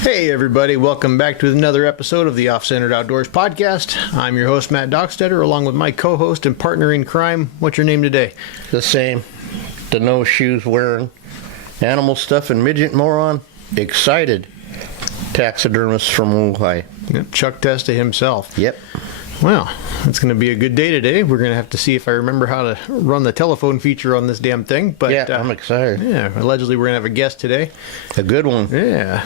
Hey everybody, welcome back to another episode of the OffCentered Outdoors Podcast. I'm your host, Matt Dockstetter, along with my co-host and partner in crime. What's your name today? The same. The no shoes wearing, animal stuff and midget moron. Excited. Taxidermist from Wuhai. Yep, Chuck Testa himself. Yep. Well, it's going to be a good day today. We're going to have to see if I remember how to run the telephone feature on this damn thing. But yeah, I'm excited. Yeah, allegedly we're going to have a guest today. A good one. Yeah.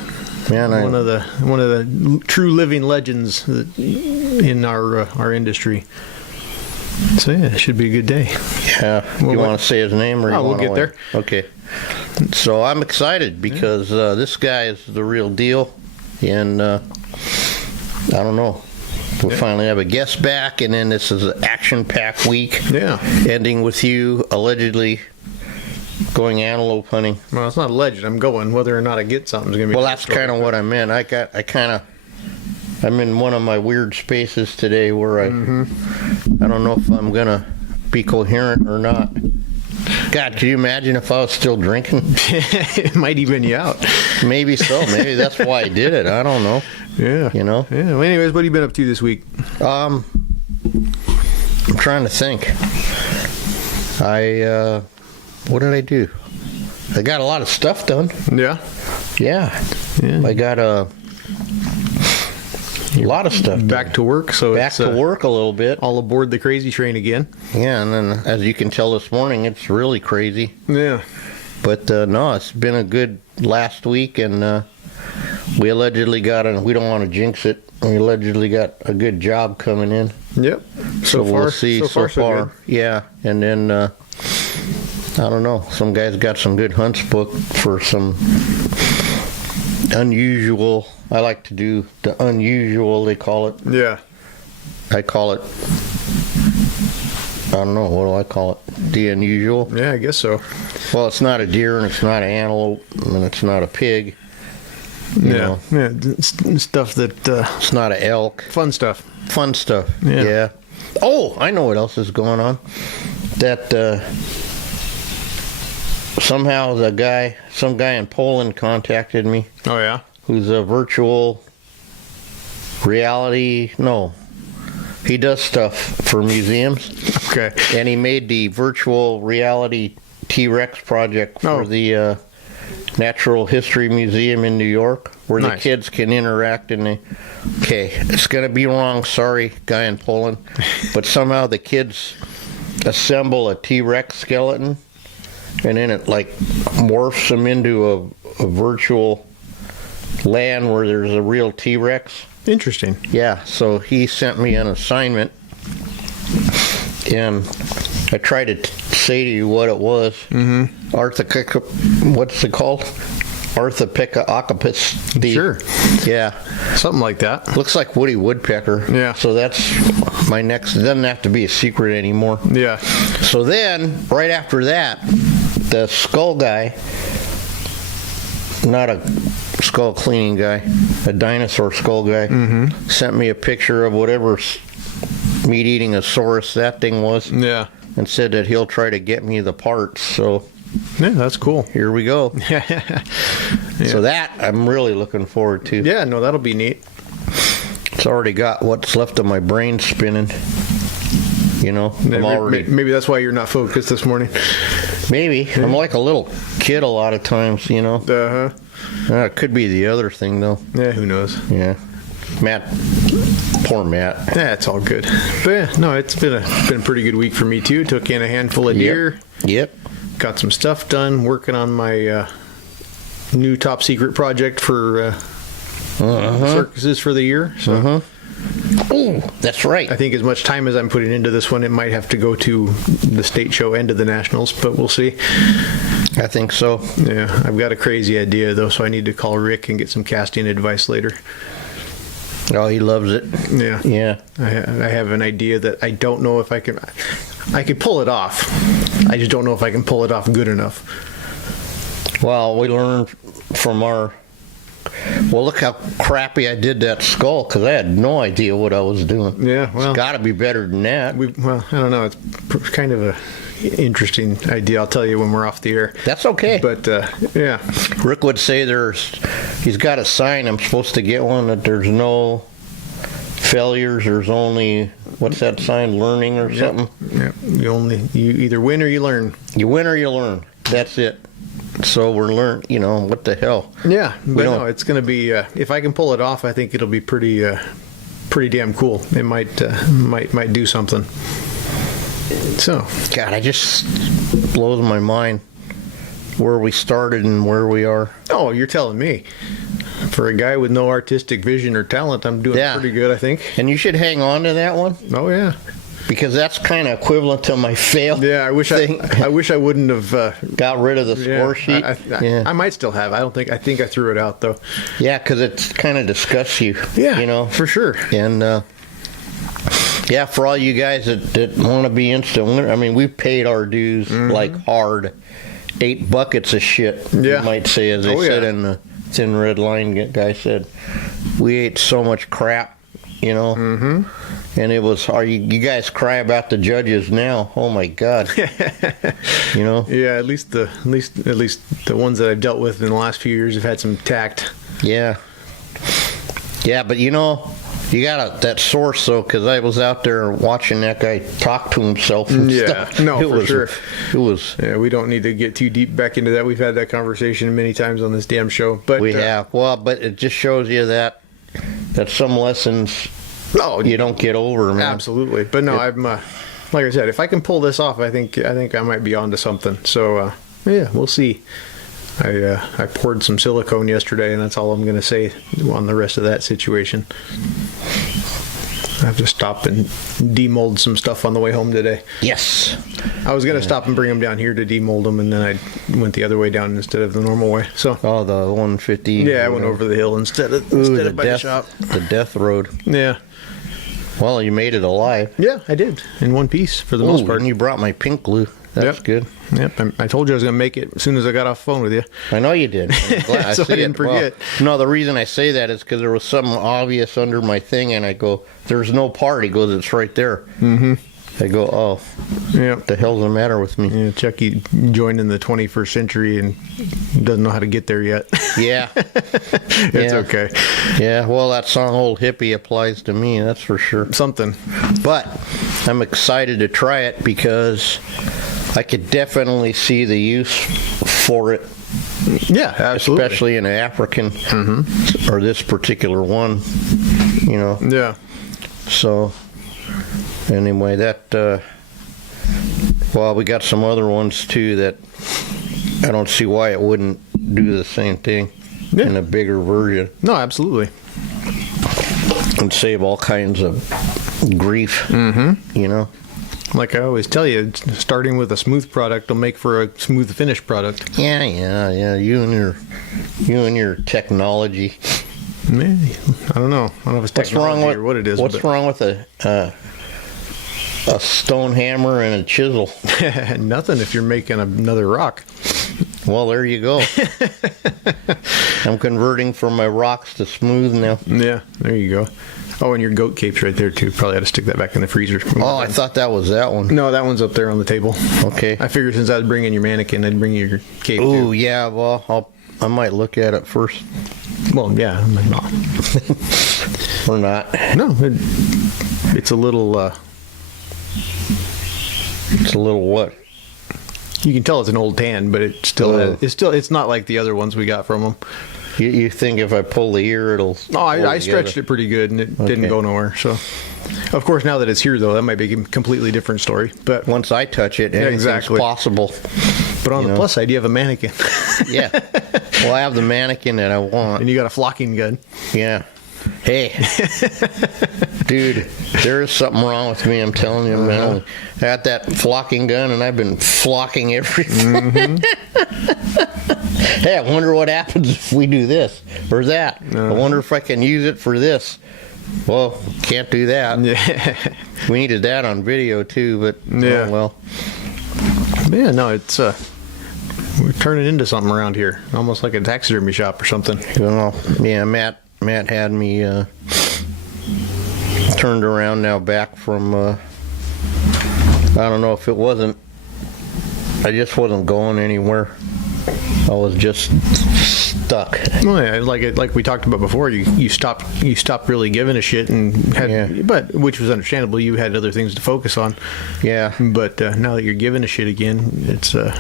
Man, one of the true living legends in our industry. So yeah, it should be a good day. Yeah. You want to say his name, or you we'll get there. Okay. So I'm excited because this guy is the real deal, and I don't know. We'll finally have a guest back, and then this is an action-packed week. Yeah. Ending with you allegedly going antelope hunting. Well, it's not alleged. I'm going. Whether or not I get something is going to be. Well, that's kind of what I meant. I'm in one of my weird spaces today where I don't know if I'm going to be coherent or not. God, can you imagine if I was still drinking? It might even you out. Maybe so. Maybe that's why I did it. I don't know. Yeah. You know? Yeah. Well, anyways, what have you been up to this week? I'm trying to think. What did I do? I got a lot of stuff done. Yeah? Yeah. I got a lot of stuff done. Back to work, so back to work a little bit. All aboard the crazy train again. Yeah, and then as you can tell this morning, it's really crazy. Yeah. But no, it's been a good last week, and we allegedly we don't want to jinx it, we allegedly got a good job coming in. Yep. So we'll see. So far. Yeah, and then I don't know, some guys got some good hunts booked for some unusual. I like to do the unusual, they call it. Yeah. I call it, I don't know, what do I call it? The unusual? Yeah, I guess so. Well, it's not a deer, and it's not an antelope, and it's not a pig. You know. Yeah, stuff that... it's not an elk. Fun stuff. Fun stuff, yeah. Oh, I know what else is going on. That somehow some guy in Poland contacted me. Oh, yeah? Who's a virtual reality, he does stuff for museums. Okay. And he made the virtual reality T-Rex project for the Natural History Museum in New York, where the kids can interact it's going to be wrong, sorry, guy in Poland, but somehow the kids assemble a T-Rex skeleton, and then it morphs them into a virtual land where there's a real T-Rex. Interesting. Yeah, so he sent me an assignment, and I tried to say to you what it was. What's it called? Arthopicocopus. Sure. Yeah. Something like that. Looks like Woody Woodpecker. Yeah. So that's my next. It doesn't have to be a secret anymore. Yeah. So then, right after that, the skull guy, not a skull cleaning guy, a dinosaur skull guy, sent me a picture of whatever meat-eating saurus that thing was. Yeah. And said that he'll try to get me the parts. So yeah, that's cool. Here we go. Yeah. So that I'm really looking forward to. Yeah, no, that'll be neat. It's already got what's left of my brain spinning. You know, maybe that's why you're not focused this morning. Maybe. Yeah. I'm like a little kid a lot of times, you know. It could be the other thing, though. Yeah, who knows? Yeah. Matt. Poor Matt. Yeah, it's all good. But yeah, no, it's been a pretty good week for me, too. Took in a handful of deer. Yep. Got some stuff done. Working on my new top secret project for circuses for the year. So. Oh, that's right. I think as much time as I'm putting into this one, it might have to go to the state show and to the nationals, but we'll see. I think so. Yeah, I've got a crazy idea, though, so I need to call Rick and get some casting advice later. Oh, he loves it. Yeah. Yeah. I have an idea that I don't know if I could pull it off. I just don't know if I can pull it off good enough. Well, we learned from look how crappy I did that skull, because I had no idea what I was doing. Yeah, well. It's got to be better than that. I don't know. It's kind of a interesting idea. I'll tell you when we're off the air. That's okay. But, yeah. Rick would say there's He's got a sign. I'm supposed to get one that there's no failures. There's only, what's that sign? Learning or something? Yep. You either win or you learn. You win or you learn. That's it. So we're learning, what the hell? Yeah, but no, it's going to be, if I can pull it off, I think it'll be pretty damn cool. It might do something. So. God, it just blows my mind where we started and where we are. Oh, you're telling me. For a guy with no artistic vision or talent, I'm doing pretty good, I think. And you should hang on to that one. Oh, yeah. Because that's kind of equivalent to my fail. Yeah, I wish I wouldn't have got rid of the score sheet. I might still have. I think I threw it out though. Yeah, because it kind of disgusts you. Yeah, for sure. And for all you guys that want to be instant winner, I mean, we've paid our dues like hard. 8 buckets of shit. You might say, as they said in the Thin Red Line guy said, we ate so much crap. Mm-hmm. And it was, you guys cry about the judges now. Oh my God. Yeah, at least the ones that I've dealt with in the last few years have had some tact. Yeah. Yeah, but you got that source though, because I was out there watching that guy talk to himself and stuff. No, for sure. It was. Yeah, we don't need to get too deep back into that. We've had that conversation many times on this damn show. But we have. Well, but it just shows you that some lessons you don't get over, man. Absolutely. But no, I'm like I said, if I can pull this off, I think I might be onto something. So we'll see. I poured some silicone yesterday, and that's all I'm going to say on the rest of that situation. I have to stop and demold some stuff on the way home today. Yes. I was going to stop and bring them down here to demold them, and then I went the other way down instead of the normal way. So. Oh, the 150. Yeah, I went over the hill instead of by the shop. The death road. Yeah. Well, you made it alive. Yeah, I did. In one piece, for the most part. And you brought my pink glue. That's good. Yep. I told you I was going to make it as soon as I got off the phone with you. I know you did. I'm glad. So I didn't forget. Well, no, the reason I say that is because there was something obvious under my thing, and I go, there's no part. He goes, it's right there. Mm-hmm. I go, oh, what the hell's the matter with me? Yeah, Chucky joined in the 21st century and doesn't know how to get there yet. Yeah. It's okay. Yeah, well, that song Old Hippie applies to me, that's for sure. Something. But I'm excited to try it because I could definitely see the use for it. Yeah, absolutely. Especially in African or this particular one, Yeah. So anyway, that we got some other ones too that I don't see why it wouldn't do the same thing in a bigger version. No, absolutely. And save all kinds of grief, Like I always tell you, starting with a smooth product will make for a smooth finished product. Yeah. You and your technology. Man, I don't know. I don't know if it's technology or what it is. What's wrong with a stone hammer and a chisel? Nothing if you're making another rock. Well, there you go. I'm converting from my rocks to smooth now. Yeah, there you go. Oh, and your goat cape's right there, too. Probably had to stick that back in the freezer. Oh, I thought that was that one. No, that one's up there on the table. Okay. I figured since I was bringing your mannequin, I'd bring your cape, too. Yeah, well, I might look at it first. Well, yeah, I'm not. Or not. No, it's a little... It's a little what? You can tell it's an old tan, but it's not like the other ones we got from them. You think if I pull the ear, it'll... Oh, I stretched it pretty good, and it didn't go nowhere. So, of course, now that it's here, though, that might be a completely different story. But once I touch it, anything's possible. But on the plus side, you have a mannequin. Yeah. Well, I have the mannequin that I want. And you got a flocking gun. Yeah. Hey, dude, there is something wrong with me, I'm telling you, man. I got that flocking gun, and I've been flocking everything. Hey, I wonder what happens if we do this or that. I wonder if I can use it for this. Well, can't do that. Yeah. We needed that on video, too, but yeah. Oh, well. Yeah, no, it's... we're turning into something around here. Almost like a taxidermy shop or something. Well, yeah, Matt had me turned around now back from, I don't know if it wasn't, I just wasn't going anywhere. I was just stuck. Well, yeah, like we talked about before, you stopped really giving a shit and had, but which was understandable. You had other things to focus on. Yeah. But now that you're giving a shit again, it's a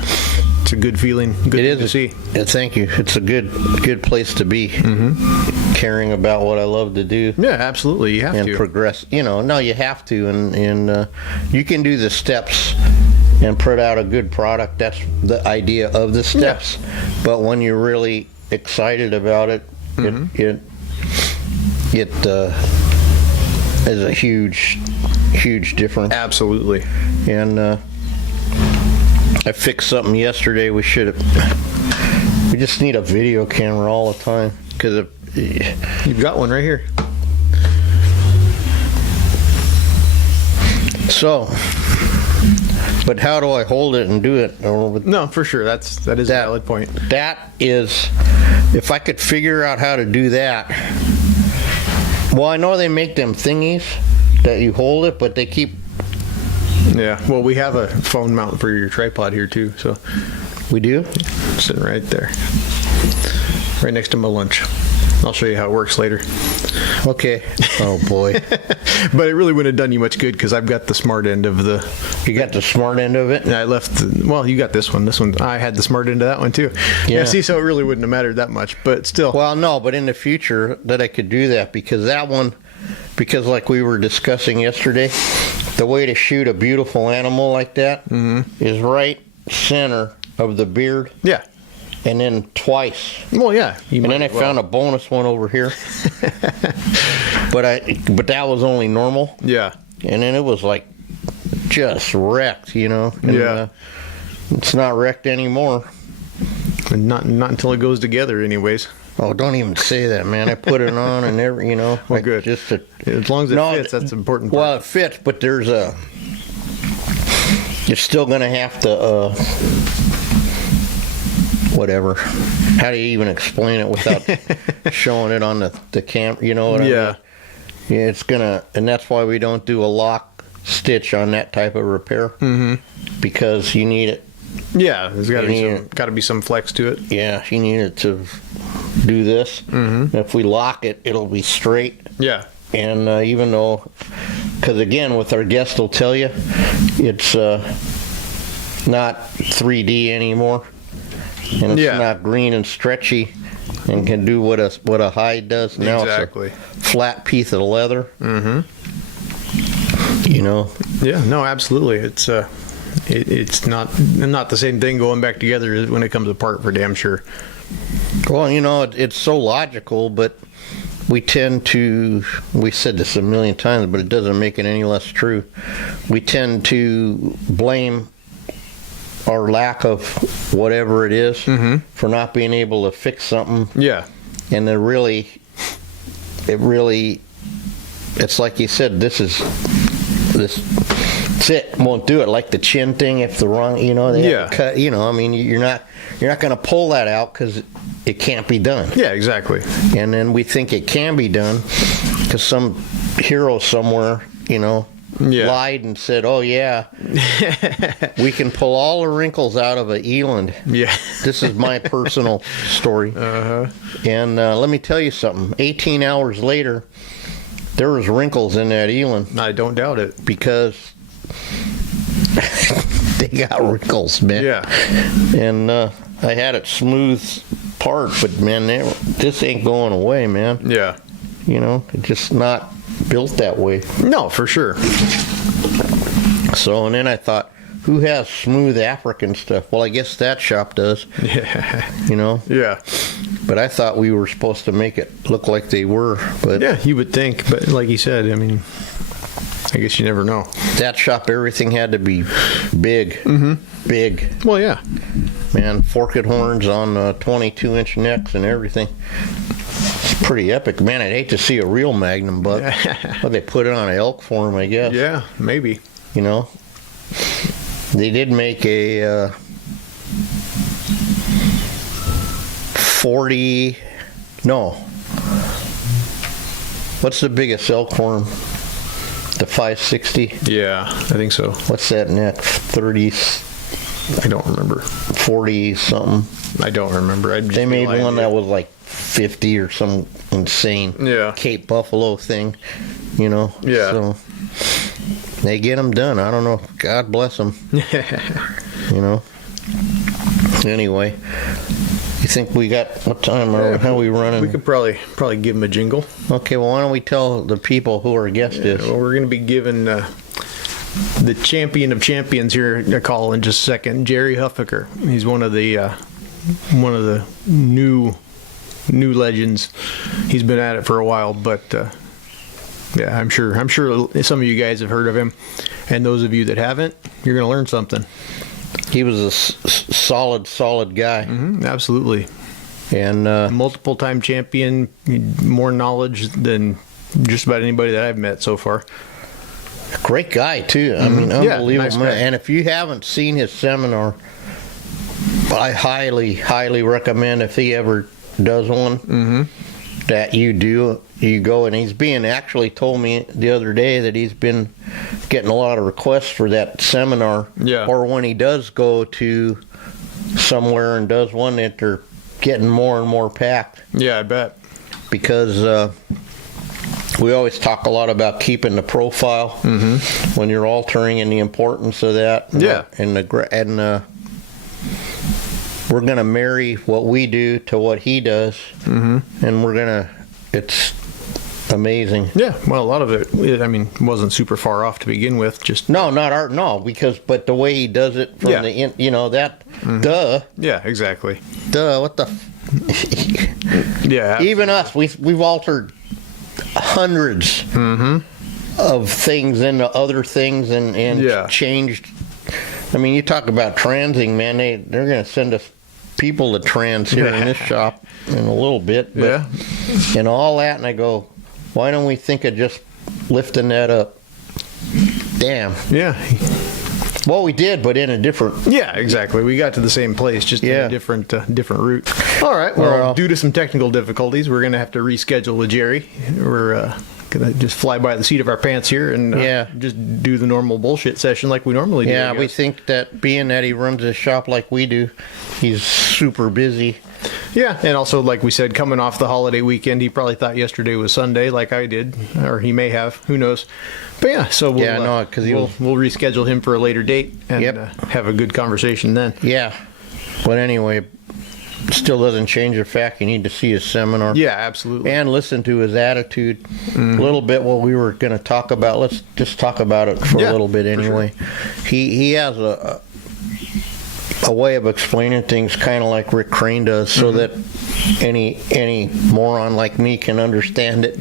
good feeling. Good thing to see. Thank you. It's a good place to be. Caring about what I love to do. Yeah, absolutely. You have to. And progress. No, you have to, and you can do the steps and put out a good product. That's the idea of the steps. Yeah. But when you're really excited about it, it is a huge difference. Absolutely. And I fixed something yesterday. We just need a video camera all the time, because you've got one right here. So, but how do I hold it and do it? No, for sure. That is a valid point. That is, if I could figure out how to do that. Well, I know they make them thingies that you hold it, but they keep. Yeah. Well, we have a phone mount for your tripod here too. So we do. Sitting right there, right next to my lunch. I'll show you how it works later. Okay. Oh boy. But it really wouldn't have done you much good, because I've got the smart end of the. You got the smart end of it? I left. Well, you got this one. This one, I had the smart end of that one too. Yeah. See, so it really wouldn't have mattered that much, but still. Well, no, but in the future that I could do that, because that one, because like we were discussing yesterday, the way to shoot a beautiful animal like that is right center of the beard. Yeah. And then twice. Well, yeah. And then I found a bonus one over here. but that was only normal. Yeah. And then it was like just wrecked, And, yeah. It's not wrecked anymore. And not until it goes together, anyways. Oh, don't even say that, man. I put it on and Well, good. Just as long as it fits, that's the important part. Well, it fits, but you're still going to have to, whatever. How do you even explain it without showing it on the camera? You know what I mean? Yeah, it's gonna, and that's why we don't do a lock stitch on that type of repair, because you need it. Yeah, there's got to be some flex to it. Yeah, you need it to do this. If we lock it, it'll be straight. Yeah. And even though, because again, with our guest will tell you, it's not 3D anymore. And it's not green and stretchy and can do what a hide does. Now exactly. It's a flat piece of leather. Yeah, no, absolutely. It's not the same thing going back together when it comes apart, for damn sure. Well, it's so logical, but we said this a million times, but it doesn't make it any less true. We tend to blame our lack of whatever it is for not being able to fix something. Yeah. And it's like you said, it's it, won't do it. Like the chin thing, if the wrong, they have to cut, I mean, you're not going to pull that out because it can't be done. Yeah, exactly. And then we think it can be done because some hero somewhere, lied and said, "Oh yeah, we can pull all the wrinkles out of an eland." Yeah, this is my personal story. And let me tell you something. 18 hours later, there was wrinkles in that eland. I don't doubt it, because they got wrinkles, man. Yeah, and I had it smooth part, but man, this ain't going away, man. Yeah, it's just not built that way. No, for sure. So, and then I thought, who has smooth African stuff? Well, I guess that shop does. Yeah. Yeah. But I thought we were supposed to make it look like they were. But yeah, you would think. But like you said, I mean, I guess you never know. That shop, everything had to be big. Big. Well, yeah. Man, forked horns on 22-inch necks and everything. It's pretty epic. Man, I'd hate to see a real Magnum buck. But they put it on an elk for him, I guess. Yeah, maybe. They did make a 40... No. What's the biggest elk horn? The 560? Yeah, I think so. What's that neck? 30... I don't remember. 40 something. I don't remember. They made one that was like 50 or some insane Cape Buffalo thing, you know. Yeah. So they get them done. I don't know. God bless them. You know. Anyway, you think we got what time? How are we running? We could probably give them a jingle. Okay. Well, why don't we tell the people who our guest is? Well, we're going to be giving the champion of champions here a call in just a second, Jerry Huffaker. He's one of the new legends. He's been at it for a while, but yeah, I'm sure some of you guys have heard of him, and those of you that haven't, you're going to learn something. He was a solid guy. Mm-hmm, absolutely. And multiple time champion, more knowledge than just about anybody that I've met so far. Great guy too. I mean, unbelievable. Yeah, nice guy. And if you haven't seen his seminar, I highly recommend, if he ever does one, that you go. And he's actually told me the other day that he's been getting a lot of requests for that seminar. Yeah. Or when he does go to somewhere and does one, that they're getting more and more packed. Yeah, I bet. Because we always talk a lot about keeping the profile when you're altering, and the importance of that. Yeah. And we're going to marry what we do to what he does, and it's amazing. Yeah, well, a lot of it, I mean, wasn't super far off to begin with. Just but the way he does it from duh. Yeah, exactly. Duh, what the? Yeah. Even us, we've altered hundreds of things into other things and changed. I mean, you talk about transing, man. They're going to send us people to trans here in this shop in a little bit. But, and all that, and I go, why don't we think of just lifting that up? Damn. Yeah. Well, we did, but in a different... Yeah, exactly. We got to the same place, just in a different route. All right. Well, due to some technical difficulties, we're going to have to reschedule with Jerry. We're going to just fly by the seat of our pants here and just do the normal bullshit session like we normally do. Yeah, we think that being that he runs a shop like we do, he's super busy. Yeah, and also, like we said, coming off the holiday weekend, he probably thought yesterday was Sunday, like I did, or he may have. Who knows? But yeah, so we'll reschedule him for a later date and have a good conversation then. Yeah, but anyway, still doesn't change the fact you need to see his seminar. Yeah, absolutely. And listen to his attitude. A little bit what we were going to talk about. Let's just talk about it for a little bit anyway. Sure. He has a way of explaining things kind of like Rick Crane does, so that any moron like me can understand it.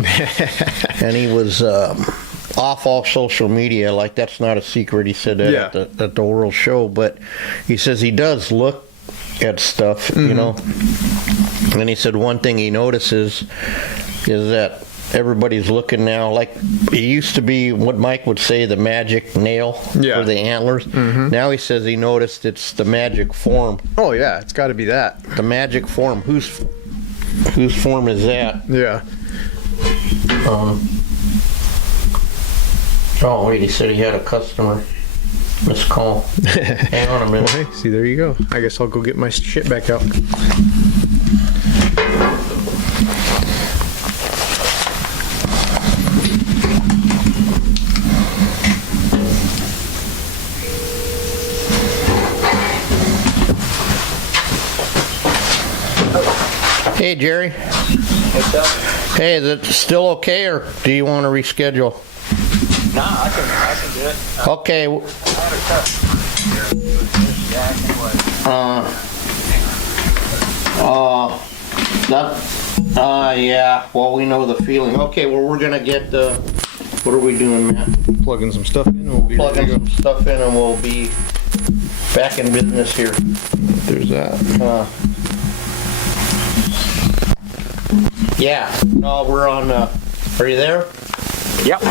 And he was off all social media, like that's not a secret. He said that at the World Show, but he says he does look at stuff, you know. And he said one thing he notices is that everybody's looking now, like it used to be what Mike would say, the magic nail for the antlers. Now he says he noticed it's the magic form. Oh yeah, it's got to be that. The magic form. Whose form is that? Yeah. Oh wait, he said he had a customer. Let's call. Hang on a minute. Well, hey, see, there you go. I guess I'll go get my shit back out. Hey, Jerry. What's up? Hey, is it still okay, or do you want to reschedule? No, I can do it. Okay. I had a customer here. Yeah. Well, we know the feeling. Okay. Well, we're gonna get the. What are we doing, Matt? Plugging some stuff in. We'll be plugging some stuff in, and we'll be back in business here. There's that. Yeah. No, we're on. Are you there? Yep.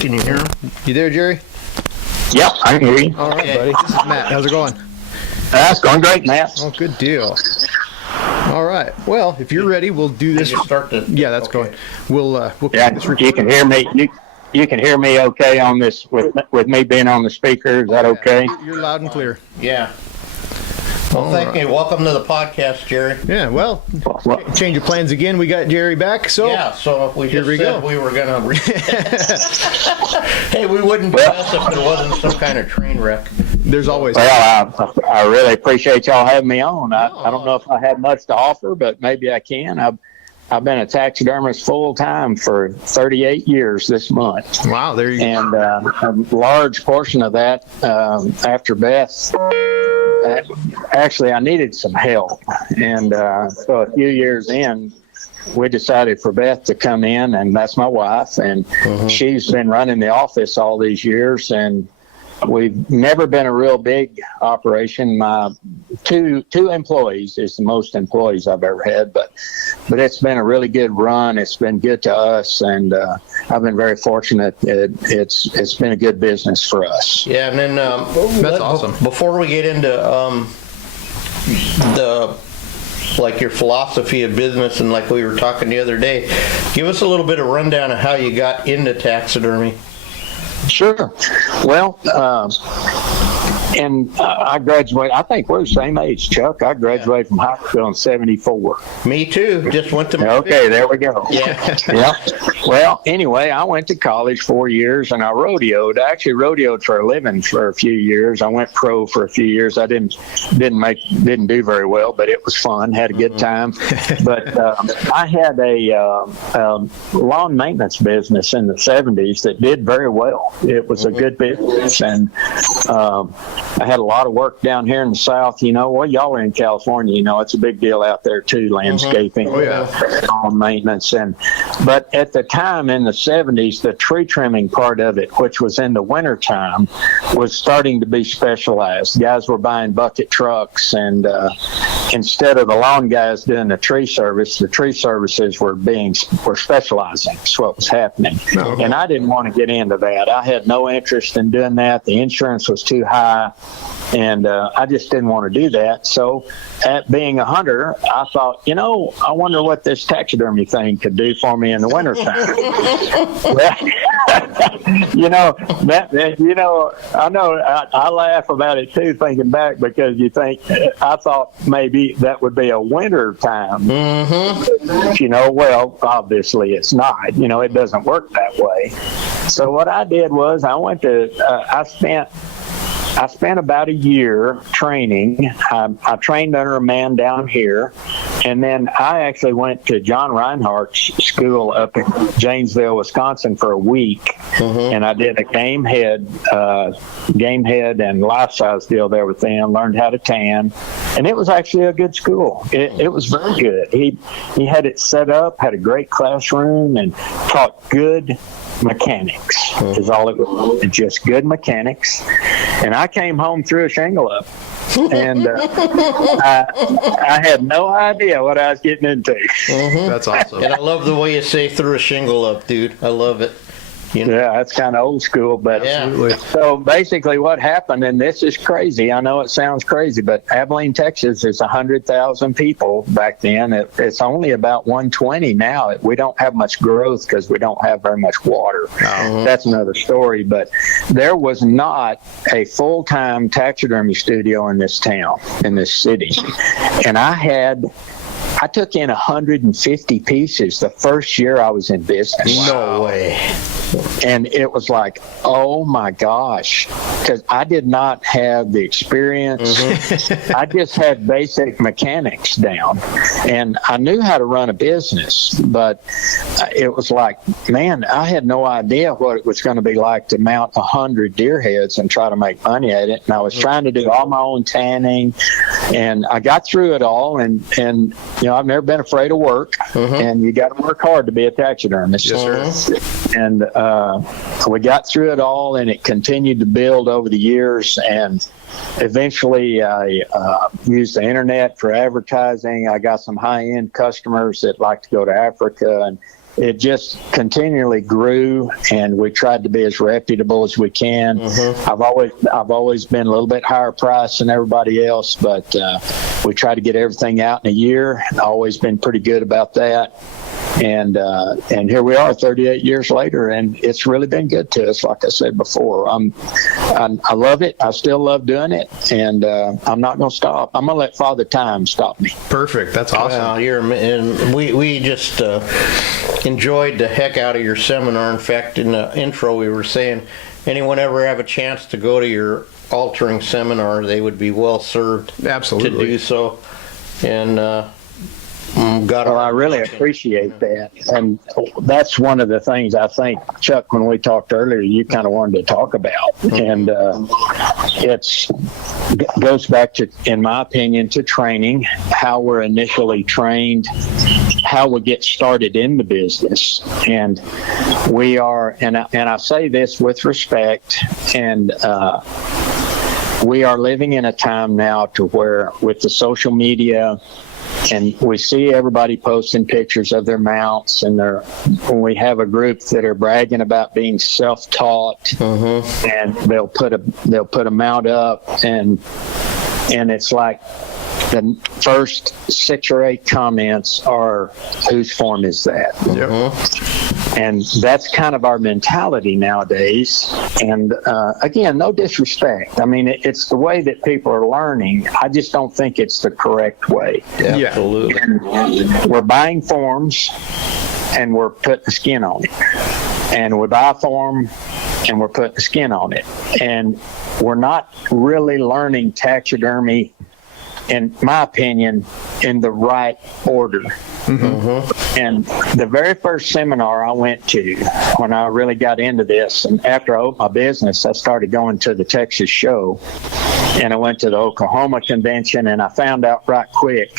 Can you hear him? You there, Jerry? Yep, I can hear you. All right, buddy. This is Matt. How's it going? That's going great, Matt. Oh, good deal. All right. Well, if you're ready, we'll do this. Start the. Yeah, that's going. We'll Yeah, this you can hear me. you can hear me okay on this with me being on the speaker. Is that okay? You're loud and clear. Yeah. Well, thank you. Welcome to the podcast, Jerry. Yeah, well, change of plans again. We got Jerry back, so yeah. So we here just we said go. we were gonna. Hey, we wouldn't do this if there wasn't some kind of train wreck. There's always. Well, I really appreciate y'all having me on. I don't know if I have much to offer, but maybe I can. I've been a taxidermist full time for 38 years this month. Wow, there you go. And a large portion of that after Beth. Actually, I needed some help, and so a few years in, we decided for Beth to come in, and that's my wife, and she's been running the office all these years, and we've never been a real big operation. My two employees is the most employees I've ever had, but it's been a really good run. It's been good to us, and I've been very fortunate. It's been a good business for us. Yeah, and then that's awesome. Before we get into your philosophy of business, and like we were talking the other day, give us a little bit of rundown of how you got into taxidermy. Sure. Well, and I graduated, I think we're the same age, Chuck. I graduated from high school in 74. Me too. Just went to Okay, there we go. Yeah. Yeah. Well, anyway, I went to college 4 years, and I rodeoed. I actually rodeoed for a living for a few years. I went pro for a few years. I didn't do very well, but it was fun. Had a good time. But I had a lawn maintenance business in the 70s that did very well. It was a good business, and I had a lot of work down here in the South. Well, y'all are in California. It's a big deal out there too, landscaping, lawn maintenance, but at the time in the 70s, the tree trimming part of it, which was in the winter time, was starting to be specialized. Guys were buying bucket trucks, and instead of the lawn guys doing the tree services were specializing. That's what was happening. And I didn't want to get into that. I had no interest in doing that. The insurance was too high, and I just didn't want to do that. So, at being a hunter, I thought, I wonder what this taxidermy thing could do for me in the wintertime. I laugh about it too, thinking back, because I thought maybe that would be a winter time. Well, obviously it's not. It doesn't work that way. So what I did was I spent about a year training. I trained under a man down here, and then I actually went to John Reinhardt's school up in Janesville, Wisconsin for a week, and I did a game head and life-size deal there with them, learned how to tan, and it was actually a good school. It was very good. He had it set up, had a great classroom, and taught good mechanics is all it was, just good mechanics. And I came home through a shingle up, and I had no idea what I was getting into. That's awesome. And I love the way you say through a shingle up, dude. I love it. Yeah, that's kind of old school, but so basically what happened, and this is crazy, I know it sounds crazy, but Abilene, Texas is 100,000 people back then. It's only about 120 now. We don't have much growth because we don't have very much water. That's another story, but there was not a full-time taxidermy studio in this town, in this city, and I took in 150 pieces the first year I was in business. No way. And it was like, oh my gosh, because I did not have the experience. I just had basic mechanics down, and I knew how to run a business, but it was like, man, I had no idea what it was going to be like to mount 100 deer heads and try to make money at it. And I was trying to do all my own tanning, and I got through it all, and I've never been afraid of work, and you got to work hard to be a taxidermist. Yes, sir. And we got through it all, and it continued to build over the years, and eventually I used the internet for advertising. I got some high-end customers that like to go to Africa, and it just continually grew, and we tried to be as reputable as we can. I've always been a little bit higher price than everybody else, but we try to get everything out in a year. Always been pretty good about that. And here we are 38 years later, and it's really been good to us. Like I said before, I love it. I still love doing it, and I'm not going to stop. I'm going to let Father Time stop me. Perfect. That's awesome. Well, and we just enjoyed the heck out of your seminar. In fact, in the intro we were saying, anyone ever have a chance to go to your altering seminar, they would be well served. Absolutely. To do so. And well, I really appreciate that. And that's one of the things I think, Chuck, when we talked earlier, you kind of wanted to talk about. And it goes back to, in my opinion, to training, how we're initially trained, how we get started in the business. And we are, and I say this with respect, and we are living in a time now to where, with the social media, and we see everybody posting pictures of their mounts, and when we have a group that are bragging about being self-taught, and they'll put a mount up, and it's like the first 6 or 8 comments are, whose form is that? And that's kind of our mentality nowadays. And again, no disrespect. I mean, it's the way that people are learning. I just don't think it's the correct way. Yeah, absolutely. And we're buying forms, and we're putting the skin on it. And we buy a form, and we're putting the skin on it. And we're not really learning taxidermy, in my opinion, in the right order. And the very first seminar I went to when I really got into this, and after I opened my business, I started going to the Texas show, and I went to the Oklahoma convention, and I found out right quick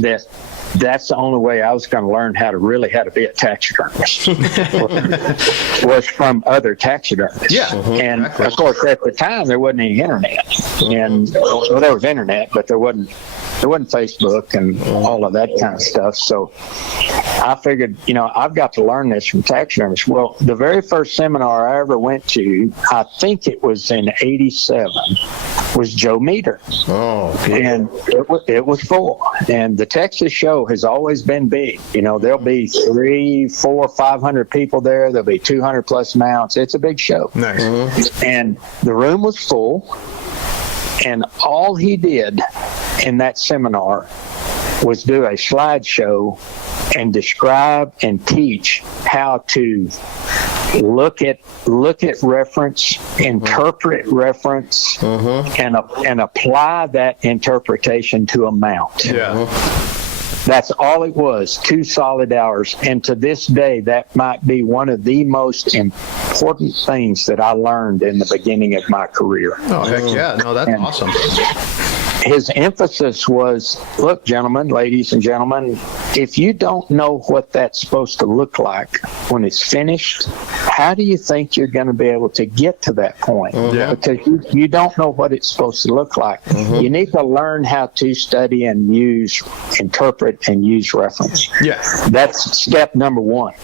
that that's the only way I was going to learn how to be a taxidermist was from other taxidermists. Yeah. And of course, at the time, there wasn't any internet, and well, there was internet, but there wasn't Facebook and all of that kind of stuff. So I figured, I've got to learn this from taxidermists. Well, the very first seminar I ever went to, I think it was in '87, was Joe Meter. Oh, and it was full. And the Texas show has always been big. There'll be 300, 400, 500 people there. There'll be 200 plus mounts. It's a big show. Nice. And the room was full. And all he did in that seminar was do a slideshow and describe and teach how to look at reference, interpret reference, and apply that interpretation to a mount. Yeah. That's all it was, 2 solid hours. And to this day, that might be one of the most important things that I learned in the beginning of my career. Oh, heck yeah. No, that's awesome. His emphasis was, look, gentlemen, ladies and gentlemen, if you don't know what that's supposed to look like when it's finished, how do you think you're going to be able to get to that point? Yeah. Because you don't know what it's supposed to look like. You need to learn how to study and interpret and use reference. Yeah. That's step number 1.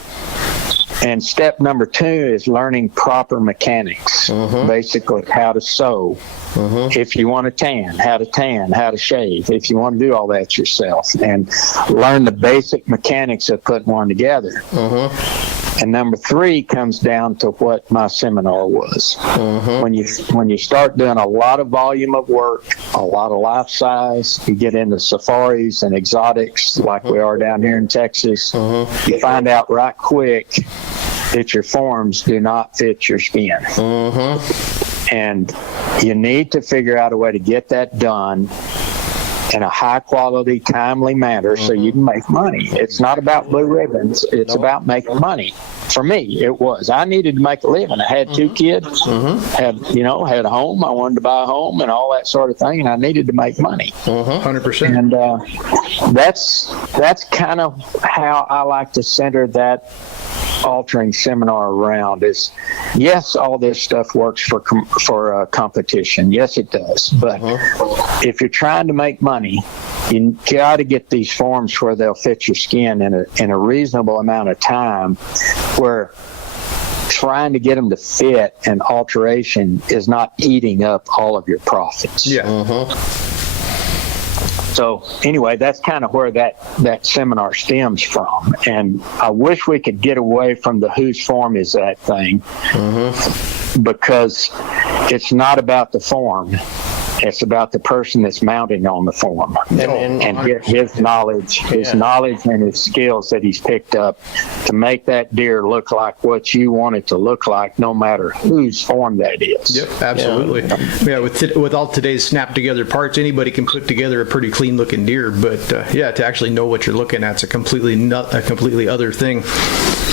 And step number 2 is learning proper mechanics, basically how to sew. If you want to tan, how to shave, if you want to do all that yourself, and learn the basic mechanics of putting one together. And number 3 comes down to what my seminar was. When you start doing a lot of volume of work, a lot of life size, you get into safaris and exotics like we are down here in Texas, you find out right quick that your forms do not fit your skin. And you need to figure out a way to get that done in a high quality, timely manner so you can make money. It's not about blue ribbons. It's about making money. For me, it was. I needed to make a living. I had 2 kids, had a home. I wanted to buy a home and all that sort of thing, and I needed to make money. 100%. And that's kind of how I like to center that altering seminar around. Is yes, all this stuff works for competition. Yes, it does. But if you're trying to make money, you got to get these forms where they'll fit your skin in a reasonable amount of time, where trying to get them to fit and alteration is not eating up all of your profits. Yeah. So anyway, that's kind of where that seminar stems from. And I wish we could get away from the whose form is that thing, because it's not about the form. It's about the person that's mounting on the form and his knowledge and his skills that he's picked up to make that deer look like what you want it to look like, no matter whose form that is. Yep, absolutely. Yeah, with all today's snap together parts, anybody can put together a pretty clean looking deer. But to actually know what you're looking at is a completely other thing.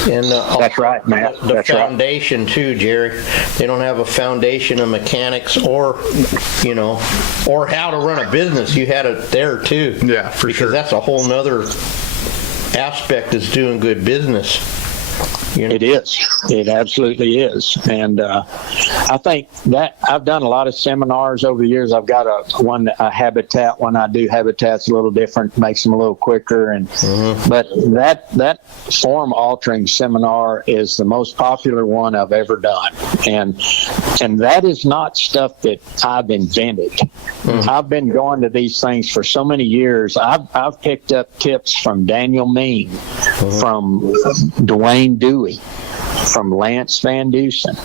And that's right, Matt. The foundation too, Jerry. They don't have a foundation of mechanics or how to run a business. You had it there too. Yeah, for sure. Because that's a whole nother aspect is doing good business. It is. It absolutely is. And I think that I've done a lot of seminars over the years. I've got a habitat one. I do habitats a little different, makes them a little quicker. And but that form altering seminar is the most popular one I've ever done. And that is not stuff that I've invented. I've been going to these things for so many years. I've picked up tips from Daniel Mean, from Dwayne Dewey, from Lance Van Dusen.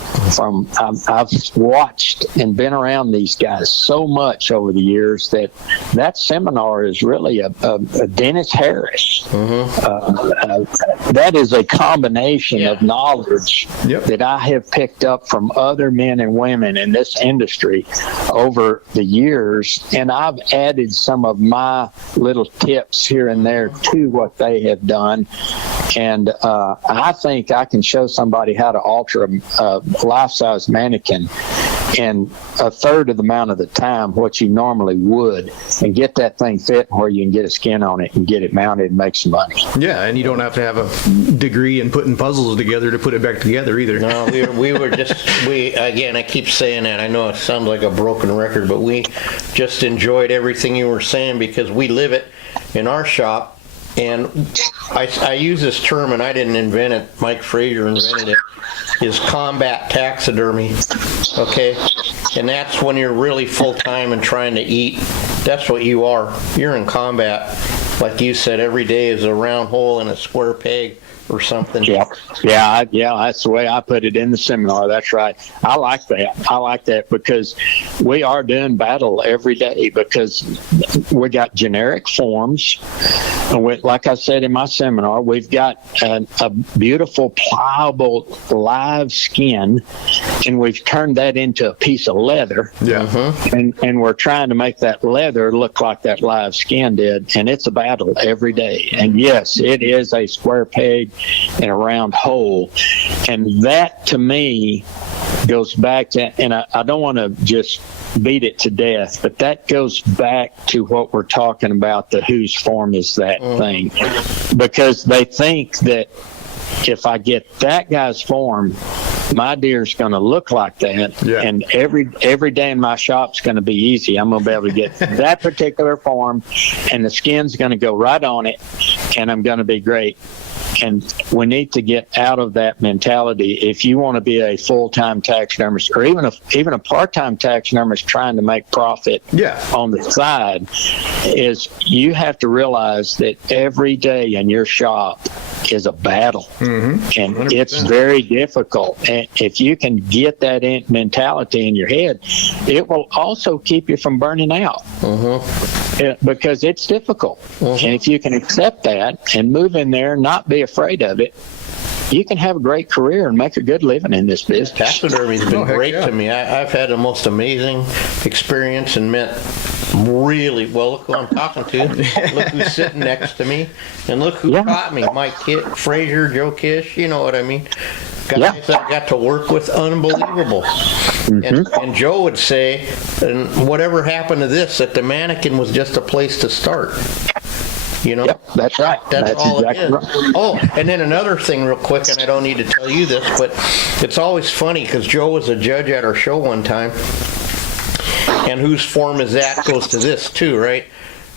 I've watched and been around these guys so much over the years that seminar is really a Dennis Harris. That is a combination of knowledge that I have picked up from other men and women in this industry over the years, and I've added some of my little tips here and there to what they have done. And I think I can show somebody how to alter a life-size mannequin in a third of the amount of the time what you normally would, and get that thing fit where you can get a skin on it and get it mounted and make some money. Yeah, and you don't have to have a degree in putting puzzles together to put it back together either. No, again, I keep saying that. I know it sounds like a broken record, but we just enjoyed everything you were saying because we live it in our shop. And I use this term, and I didn't invent it. Mike Frazier invented it, is combat taxidermy, okay? And that's when you're really full-time and trying to eat. That's what you are. You're in combat. Like you said, every day is a round hole in a square peg or something. Yeah, that's the way I put it in the seminar. That's right. I like that because we are doing battle every day, because we got generic forms. And like I said in my seminar, we've got a beautiful pliable live skin, and we've turned that into a piece of leather. Yeah. And we're trying to make that leather look like that live skin did, and it's a battle every day. And yes, it is a square peg in a round hole. And that, to me, goes back to, and I don't want to just beat it to death, but that goes back to what we're talking about, the whose form is that thing. Because they think that if I get that guy's form, my deer's going to look like that, and every day in my shop's going to be easy. I'm going to be able to get that particular form, and the skin's going to go right on it, and I'm going to be great. And we need to get out of that mentality. If you want to be a full-time taxidermist, or even a part-time taxidermist trying to make profit on the side, is you have to realize that every day in your shop is a battle, and 100%. It's very difficult. And if you can get that mentality in your head, it will also keep you from burning out, because it's difficult. And if you can accept that and move in there, not be afraid of it, you can have a great career and make a good living in this business. Taxidermy's been great to me. I've had the most amazing experience and met really, well, look who I'm talking to. Look who's sitting next to me. And look who taught me. Mike Frazier, Joe Kish, you know what I mean? Guys I got to work with, unbelievable. And Joe would say, and whatever happened to this, that the mannequin was just a place to start. You know? Yep, that's right. That's all exactly it is. Right. Oh, and then another thing real quick, and I don't need to tell you this, but it's always funny because Joe was a judge at our show one time, and whose form is that goes to this too, right?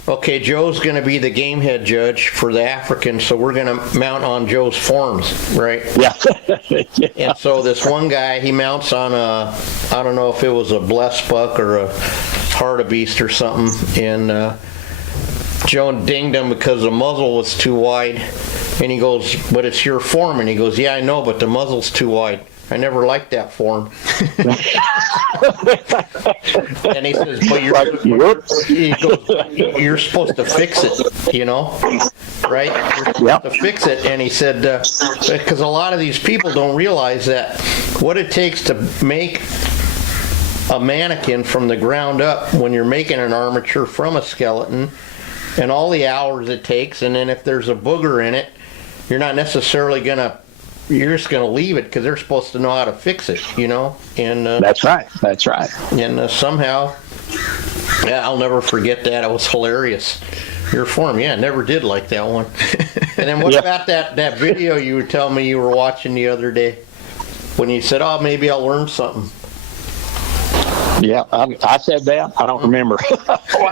Okay, Joe's going to be the game head judge for the African, so we're going to mount on Joe's forms, right? Yeah. And so this one guy, he mounts on I don't know if it was a blessed buck or a hartebeest or something, and Joe dinged him because the muzzle was too wide. And he goes, but it's your form. And he goes, yeah, I know, but the muzzle's too wide. I never liked that form. And he says, but you're supposed to fix it, you know, right? You're supposed to fix it. And he said, because a lot of these people don't realize that what it takes to make a mannequin from the ground up when you're making an armature from a skeleton, and all the hours it takes, and then if there's a booger in it, you're not necessarily you're just gonna leave it because they're supposed to know how to fix it, you know. And that's right. And somehow, yeah, I'll never forget that. It was hilarious. Your form, yeah, never did like that one. And then what about that video you were telling me you were watching the other day when you said, "Oh, maybe I'll learn something." Yeah, I said that. I don't remember.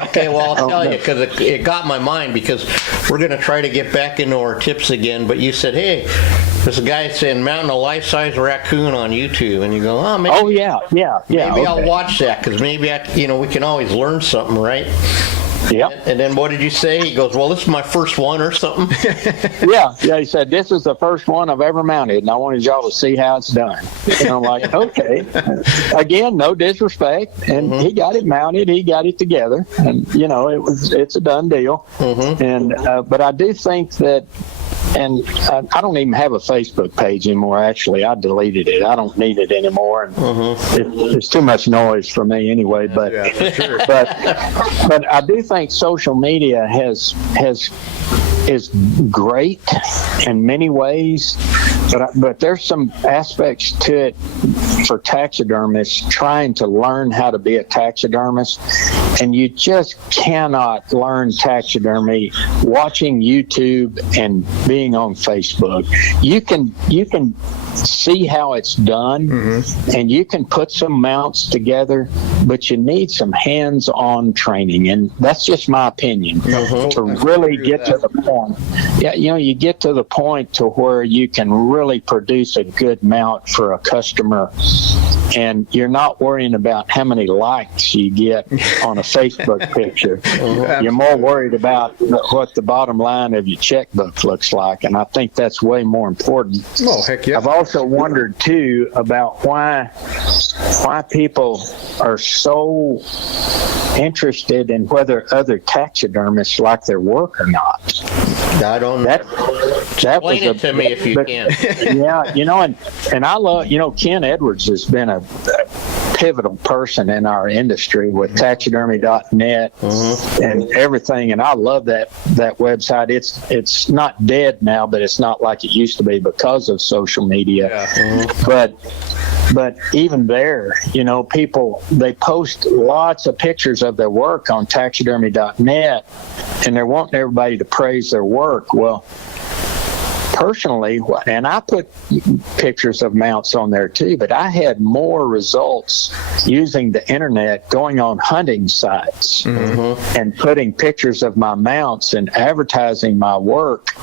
Okay, well, I'll tell you, because it got my mind, because we're going to try to get back into our tips again, but you said, hey, there's a guy saying mounting a life-size raccoon on YouTube, and you go, oh, maybe, maybe okay. I'll watch that, because maybe, we can always learn something, right? Yeah. And then what did you say? He goes, well, this is my first one or something. Yeah, he said, this is the first one I've ever mounted, and I wanted y'all to see how it's done. And I'm like, okay. Again, no disrespect. And he got it mounted. He got it together. And, it's a done deal. And but I do think that, and I don't even have a Facebook page anymore, actually. I deleted it. I don't need it anymore. And it's too much noise for me anyway. But for sure. but I do think social media is great in many ways, but there's some aspects to it for taxidermists trying to learn how to be a taxidermist, and you just cannot learn taxidermy watching YouTube and being on Facebook. You can see how it's done, and you can put some mounts together, but you need some hands-on training, and that's just my opinion. To really get to the point, you get to the point to where you can really produce a good mount for a customer, and you're not worrying about how many likes you get on a Facebook picture. You're more worried about what the bottom line of your checkbook looks like, and I think that's way more important. Oh, heck yeah. I've also wondered too about why people are so interested in whether other taxidermists like their work or not. I don't know. Explain it to me if you can. Yeah, and I love, Ken Edwards has been a pivotal person in our industry with taxidermy.net and everything, and I love that website. It's not dead now, but it's not like it used to be because of social media. But even there, people, they post lots of pictures of their work on taxidermy.net, and they're wanting everybody to praise their work. Well, personally, and I put pictures of mounts on there too, but I had more results using the internet, going on hunting sites and putting pictures of my mounts and advertising my work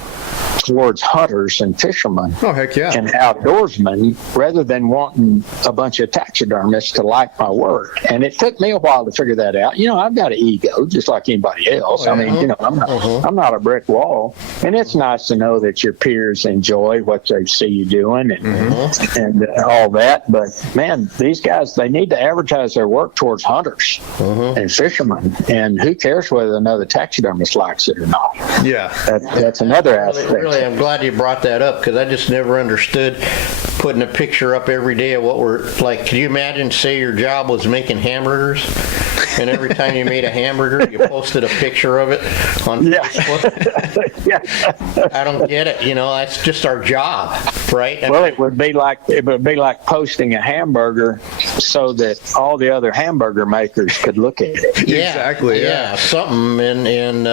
towards hunters and fishermen and outdoorsmen, rather than wanting a bunch of taxidermists to like my work. And it took me a while to figure that out. I've got an ego just like anybody else. I mean, I'm not a brick wall, and it's nice to know that your peers enjoy what they see you doing and all that. But man, these guys, they need to advertise their work towards hunters and fishermen, and who cares whether another taxidermist likes it or not? Yeah, that's another aspect. Really, I'm glad you brought that up, because I just never understood putting a picture up every day of what we're like. Can you imagine, say your job was making hamburgers, and every time you made a hamburger, you posted a picture of it on Facebook? I don't get it. That's just our job, right? Well, it would be like posting a hamburger so that all the other hamburger makers could look at it. Yeah, exactly. Yeah, something, and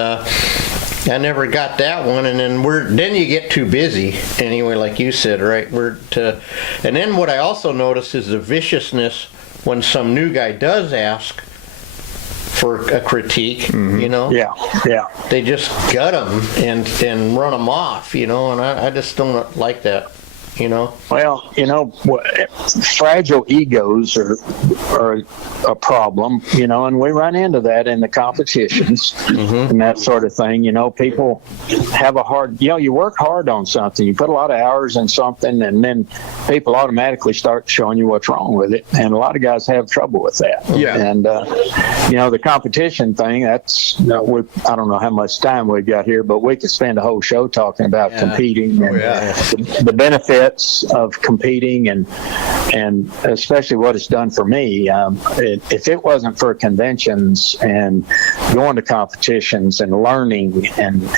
I never got that one, and then you get too busy anyway, like you said, right? And then what I also noticed is the viciousness when some new guy does ask for a critique, Yeah. They just gut them and run them off, and I just don't like that. Well, fragile egos are a problem, and we run into that in the competitions and that sort of thing. People have a hard, you work hard on something, you put a lot of hours in something, and then people automatically start showing you what's wrong with it. And a lot of guys have trouble with that. Yeah. And, the competition thing, that's, I don't know how much time we've got here, but we could spend a whole show talking about competing and the benefits of competing and especially what it's done for me. If it wasn't for conventions and going to competitions and learning and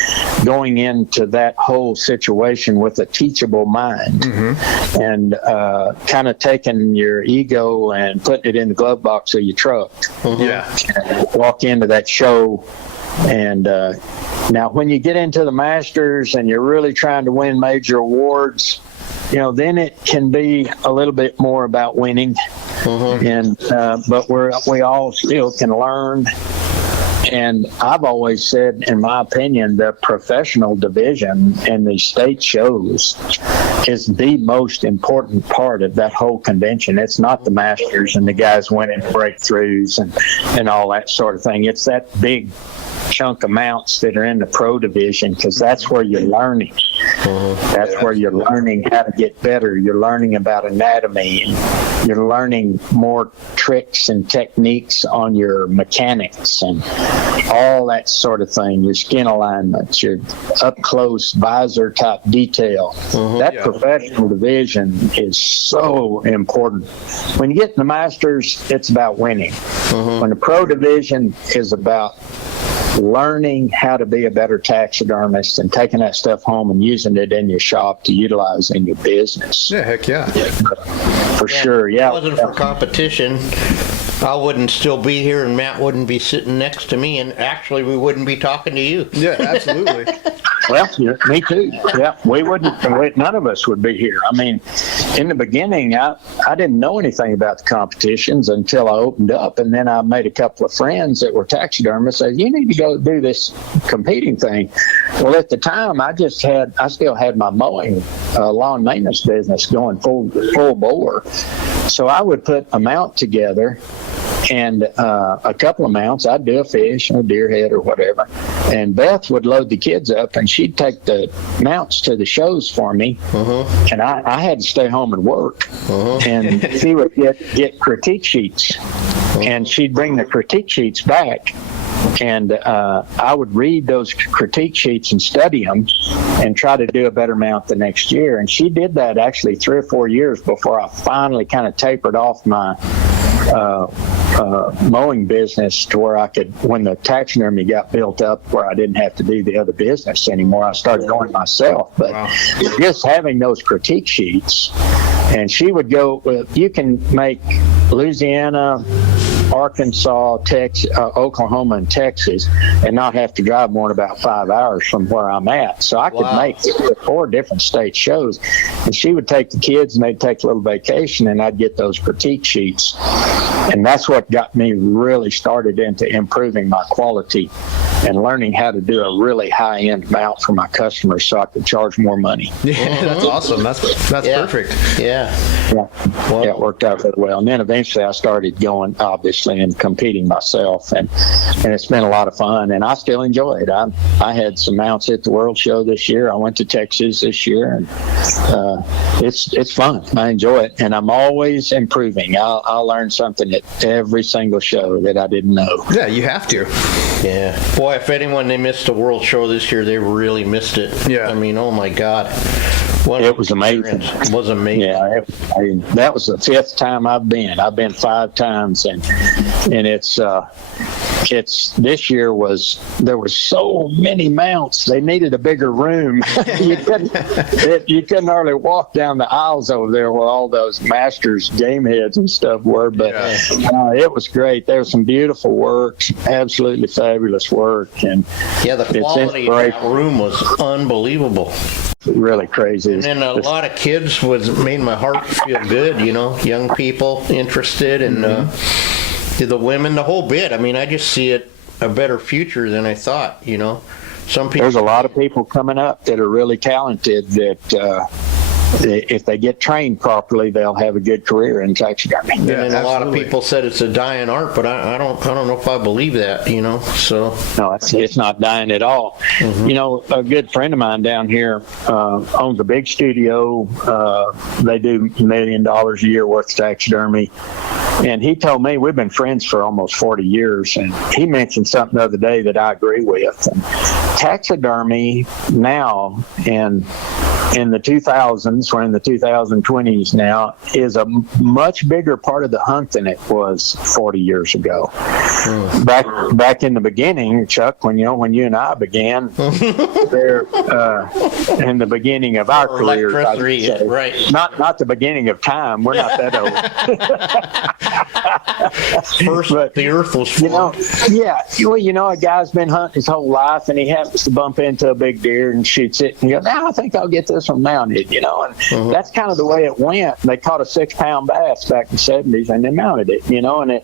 going into that whole situation with a teachable mind and kind of taking your ego and putting it in the glove box of your truck, and walk into that show. And now when you get into the Masters and you're really trying to win major awards, then it can be a little bit more about winning. And but we all still can learn. And I've always said, in my opinion, the professional division and the state shows is the most important part of that whole convention. It's not the Masters and the guys winning breakthroughs and all that sort of thing. It's that big chunk of mounts that are in the pro division, because that's where you're learning. That's where you're learning how to get better. You're learning about anatomy, and you're learning more tricks and techniques on your mechanics and all that sort of thing. Your skin alignments, your up close visor type detail. That professional division is so important. When you get in the Masters, it's about winning. When the pro division is about learning how to be a better taxidermist and taking that stuff home and using it in your shop to utilize in your business. Yeah, heck yeah. For sure, yeah. If it wasn't for competition, I wouldn't still be here, and Matt wouldn't be sitting next to me, and actually we wouldn't be talking to you. Yeah, absolutely. Well, me too. Yeah, we wouldn't. None of us would be here. I mean, in the beginning, I didn't know anything about the competitions until I opened up, and then I made a couple of friends that were taxidermists. Said, "You need to go do this competing thing." Well, at the time, I still had my mowing lawn maintenance business going full bore, so I would put a mount together. And a couple of mounts, I'd do a fish or a deer head or whatever. And Beth would load the kids up, and she'd take the mounts to the shows for me. And I had to stay home and work. And she would get critique sheets. And she'd bring the critique sheets back. And I would read those critique sheets and study them and try to do a better mount the next year. And she did that actually 3 or 4 years before I finally kind of tapered off my mowing business to where I could, when the taxidermy got built up where I didn't have to do the other business anymore, I started going myself. But just having those critique sheets, and she would go, you can make Louisiana, Arkansas, Oklahoma, and Texas, and not have to drive more than about 5 hours from where I'm at. So I could make 3 or 4 different state shows. And she would take the kids, and they'd take a little vacation, and I'd get those critique sheets. And that's what got me really started into improving my quality and learning how to do a really high-end mount for my customers so I could charge more money. Yeah, that's awesome. That's perfect. Yeah. Well, it worked out really well. And then eventually I started going, obviously, and competing myself, and it's been a lot of fun, and I still enjoy it. I had some mounts at the World Show this year. I went to Texas this year, and it's fun. I enjoy it, and I'm always improving. I'll learn something at every single show that I didn't know. Yeah, you have to. Yeah. Boy, if anyone, they missed the World Show this year, they really missed it. Yeah. I mean, oh my God. It was amazing. It was amazing. Yeah, that was the 5th time I've been. I've been 5 times, and it's this year there were so many mounts. They needed a bigger room. you couldn't hardly walk down the aisles over there where all those Masters game heads and stuff were. But it was great. There was some beautiful work, absolutely fabulous work, and the quality of that room was unbelievable. Really crazy. And then a lot of kids made my heart feel good, young people interested, and the women, the whole bit. I mean, I just see it a better future than I thought, Some people. There's a lot of people coming up that are really talented that if they get trained properly, they'll have a good career in taxidermy. Yeah, and a lot of people said it's a dying art, but I don't know if I believe that, so. No, it's not dying at all. Mm-hmm. A good friend of mine down here owns a big studio. They do $1 million a year worth of taxidermy. And he told me, we've been friends for almost 40 years, and he mentioned something the other day that I agree with. And taxidermy now, in the 2000s, we're in the 2020s now, is a much bigger part of the hunt than it was 40 years ago. Back in the beginning, Chuck, when you and I began, there in the beginning of our careers, right? Not the beginning of time. We're not that old. First, but, the earth was formed. A guy's been hunting his whole life, and he happens to bump into a big deer and shoots it, and he goes, "Now I think I'll get this one mounted," and that's kind of the way it went. They caught a 6-pound bass back in the 70s, and they mounted it, and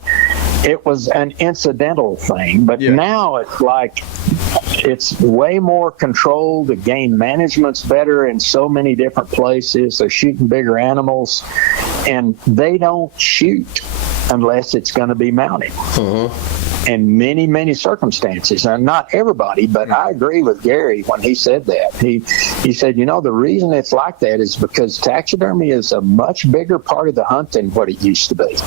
it was an incidental thing. But now it's like it's way more controlled. The game management's better in so many different places. They're shooting bigger animals, and they don't shoot unless it's going to be mounted. In many, many circumstances, and not everybody, but I agree with Gary when he said that. He said, the reason it's like that is because taxidermy is a much bigger part of the hunt than what it used to be.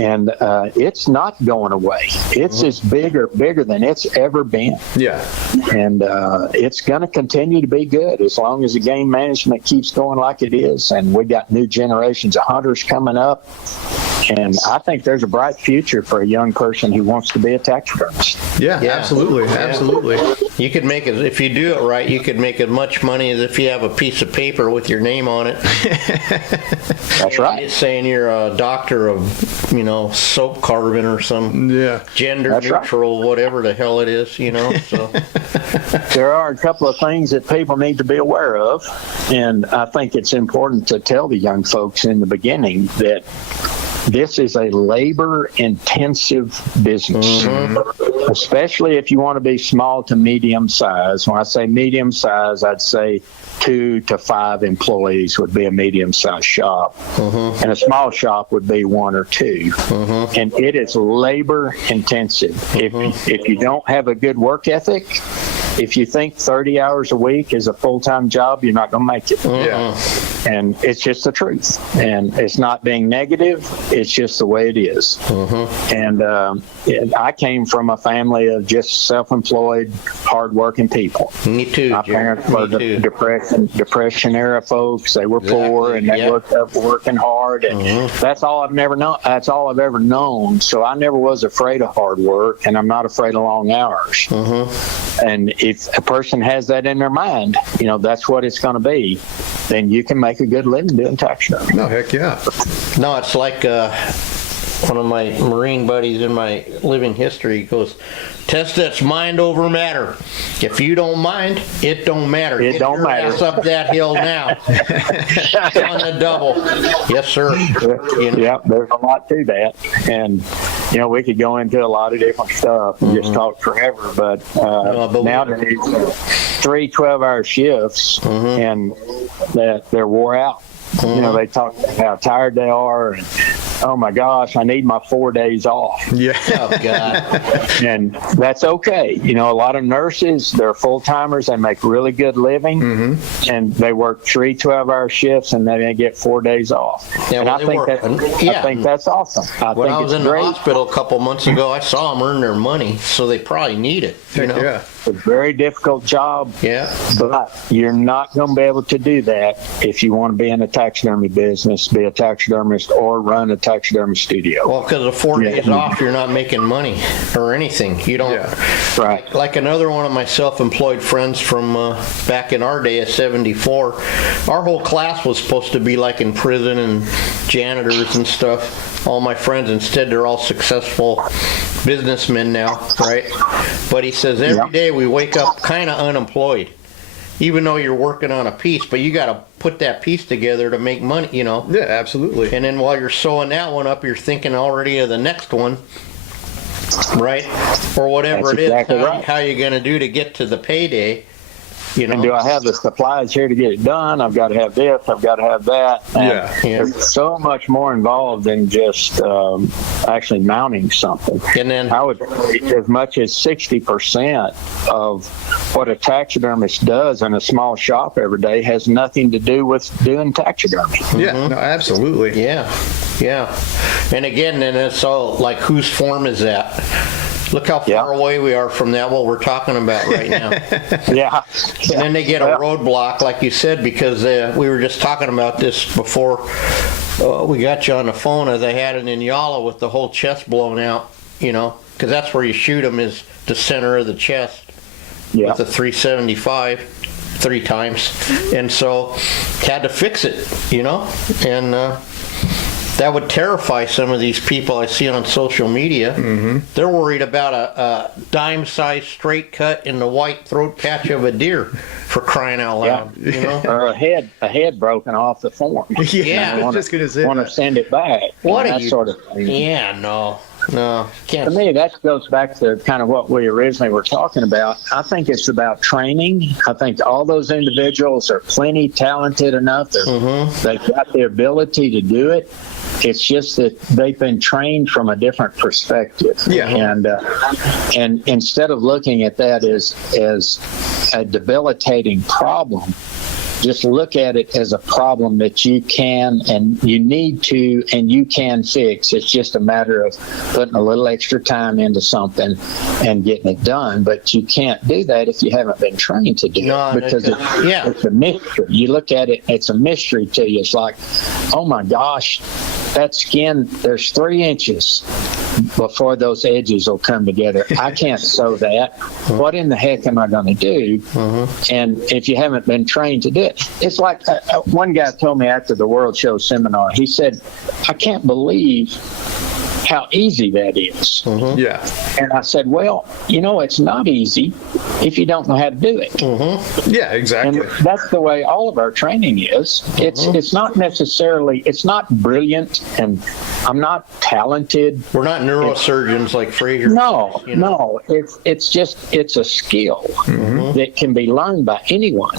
And it's not going away. It's just bigger than it's ever been. Yeah. And it's going to continue to be good as long as the game management keeps going like it is. And we got new generations of hunters coming up. And I think there's a bright future for a young person who wants to be a taxidermist. Yeah, absolutely. You could make it, if you do it right, you could make as much money as if you have a piece of paper with your name on it. That's right. It's saying you're a doctor of, soap carving or some gender neutral, whatever the hell it is, So. There are a couple of things that people need to be aware of, and I think it's important to tell the young folks in the beginning that this is a labor-intensive business, especially if you want to be small to medium size. When I say medium size, I'd say 2 to 5 employees would be a medium-sized shop, and a small shop would be 1 or 2. And it is labor-intensive. If you don't have a good work ethic, if you think 30 hours a week is a full-time job, you're not going to make it. And it's just the truth. And it's not being negative. It's just the way it is. And I came from a family of just self-employed, hard-working people. Me too. My parents were depression-era folks. They were poor, and they worked up working hard. And that's all I've never known. That's all I've ever known. So I never was afraid of hard work, and I'm not afraid of long hours. And if a person has that in their mind, that's what it's going to be, then you can make a good living doing taxidermy. No, heck yeah. No, it's like one of my Marine buddies in my living history goes, test that's mind over matter. If you don't mind, it don't matter. It don't matter. Ass up that hill now. On the double. Yes, sir. Yeah, there's a lot to that. And, we could go into a lot of different stuff and just talk forever. But nowadays, 3 12-hour shifts, and they're wore out. They talk about how tired they are, and oh my gosh, I need my 4 days off. Yeah. Oh God. And that's okay. A lot of nurses, they're full-timers, they make really good living, and they work 3 12-hour shifts, and then they get 4 days off. Yeah, and I think that's awesome. When I was in the hospital a couple months ago, I saw them earn their money, so they probably need it. Yeah. It's a very difficult job, but you're not going to be able to do that if you want to be in the taxidermy business, be a taxidermist, or run a taxidermy studio. Well, because of 4 days off, you're not making money or anything. You don't. Right. Like another one of my self-employed friends from back in our day at 74, our whole class was supposed to be like in prison and janitors and stuff. All my friends, instead, they're all successful businessmen now, right? But he says every day we wake up kind of unemployed, even though you're working on a piece, but you got to put that piece together to make money, Yeah, absolutely. And then while you're sewing that one up, you're thinking already of the next one, right? Or whatever. That's exactly right. How you going to do to get to the payday. You know, and do I have the supplies here to get it done? I've got to have this. I've got to have that. And there's so much more involved than just actually mounting something. And then I would say as much as 60% of what a taxidermist does in a small shop every day has nothing to do with doing taxidermy. Yeah, no, absolutely. Yeah. And again, then it's all like, whose form is that? Look how far away we are from that, what we're talking about right now. Yeah. And then they get a roadblock, like you said, because we were just talking about this before we got you on the phone. They had it in Yala with the whole chest blown out, you know, because that's where you shoot them, is the center of the chest with the 375 3 times. And so had to fix it, you know, and that would terrify some of these people I see on social media. Mm-hmm. They're worried about a dime-sized straight cut in the white throat patch of a deer, for crying out loud. You know? Or a head broken off the form. I was just gonna say want to send it back. What sort of thing. Yeah, no, can't. To me, that goes back to kind of what we originally were talking about. I think it's about training. I think all those individuals are plenty talented enough. They've got the ability to do it. It's just that they've been trained from a different perspective. Yeah. And instead of looking at that as a debilitating problem, just look at it as a problem that you can and you need to and you can fix. It's just a matter of putting a little extra time into something and getting it done. But you can't do that if you haven't been trained to do it, because it's a mystery. You look at it, it's a mystery to you. It's like, oh my gosh, that skin, there's 3 inches before those edges will come together. I can't sew that. What in the heck am I going to do? And if you haven't been trained to do it, it's like one guy told me after the World Show seminar, he said, I can't believe how easy that is. Yeah. And I said, well, you know, it's not easy if you don't know how to do it. Yeah, exactly. And that's the way all of our training is. It's not necessarily, it's not brilliant, and I'm not talented. We're not neurosurgeons like Fraser. No, you know? no. It's just, it's a skill that can be learned by anyone.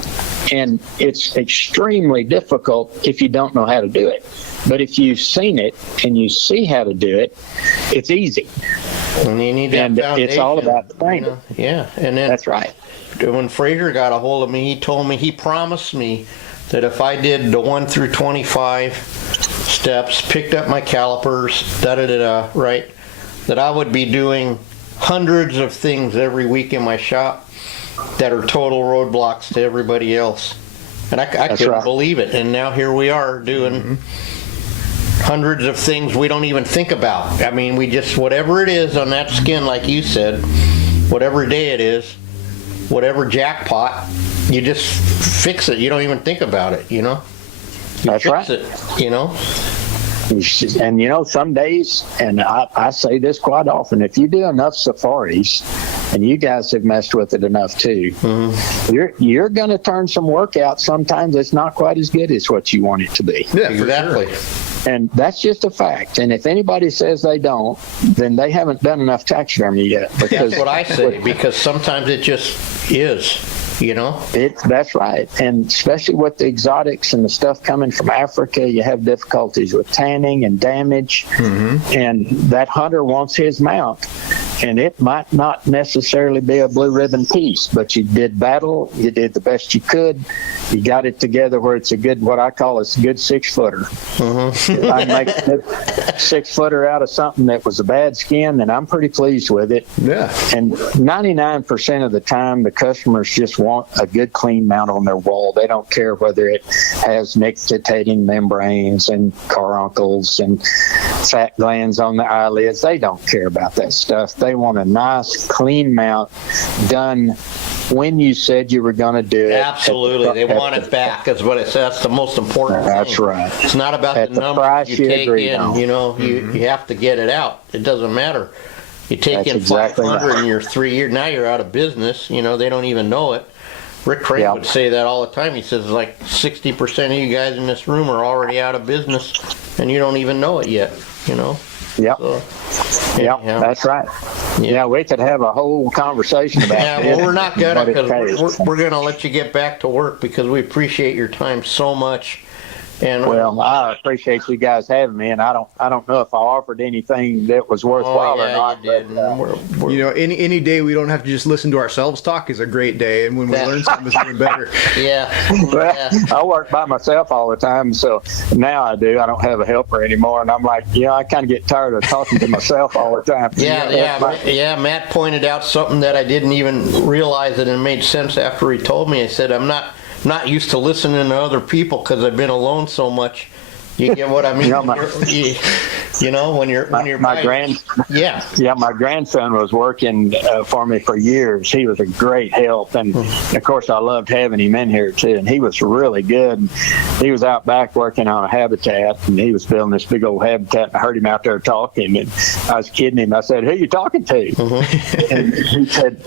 And it's extremely difficult if you don't know how to do it. But if you've seen it and you see how to do it, it's easy. And you need that and foundation. It's all about training. You know? Yeah, and then that's right. When Fraser got a hold of me, he told me, he promised me that if I did the 1 through 25 steps, picked up my calipers, right, that I would be doing hundreds of things every week in my shop that are total roadblocks to everybody else. And I couldn't believe it. And now here we are doing hundreds of things we don't even think about. I mean, we just, whatever it is on that skin, like you said, whatever day it is, whatever jackpot, you just fix it. You don't even think about it, you know? That's right. It, you know? And you know, some days, and I say this quite often, if you do enough safaris, and you guys have messed with it enough too, you're going to turn some work out. Sometimes it's not quite as good as what you want it to be. Yeah, exactly. Sure. And that's just a fact. And if anybody says they don't, then they haven't done enough taxidermy yet. Because that's what I say, because sometimes it just is. You know, that's right. And especially with the exotics and the stuff coming from Africa, you have difficulties with tanning and damage. And that hunter wants his mount, and it might not necessarily be a blue ribbon piece, but you did battle, you did the best you could, you got it together where it's a good, what I call a good 6-footer. If I make a 6-footer out of something that was a bad skin, then I'm pretty pleased with it. Yeah. And 99% of the time, the customers just want a good clean mount on their wall. They don't care whether it has nictitating membranes and caruncles and fat glands on the eyelids. They don't care about that stuff. They want a nice clean mount done when you said you were going to do it. Absolutely. They want it back is what it says. That's the most important thing. That's right. It's not about the numbers you take in. You know, you have to get it out. It doesn't matter. You take in 500 in your 3 years, now you're out of business. You know, they don't even know it. Rick Craig would say that all the time. He says like 60% of you guys in this room are already out of business and you don't even know it yet, you know? Yep. So, yep, that's right. Yeah, we could have a whole conversation about Yeah, this. well, we're not gonna, what it because takes. we're gonna let you get back to work because we appreciate your time so much. And Well, I appreciate you guys having me, and I don't know if I offered anything that was worthwhile or not. you did. But, You know, any day we don't have to just listen to ourselves talk is a great day, and when we Yeah. learn something, it's even better. yeah, well, yeah. I work by myself all the time, so now I do. I don't have a helper anymore, and I'm like, I kind of get tired of talking to myself all the time. Yeah. Matt pointed out something that I didn't even realize, and it made sense after he told me. I said, I'm not used to listening to other people because I've been alone so much. You get what I mean? When you're my grandson was working for me for years. He was a great help, and of course I loved having him in here too. And he was really good. He was out back working on a habitat, and he was building this big old habitat. And I heard him out there talking, and I was kidding him. I said, "Who are you talking to?" And he said,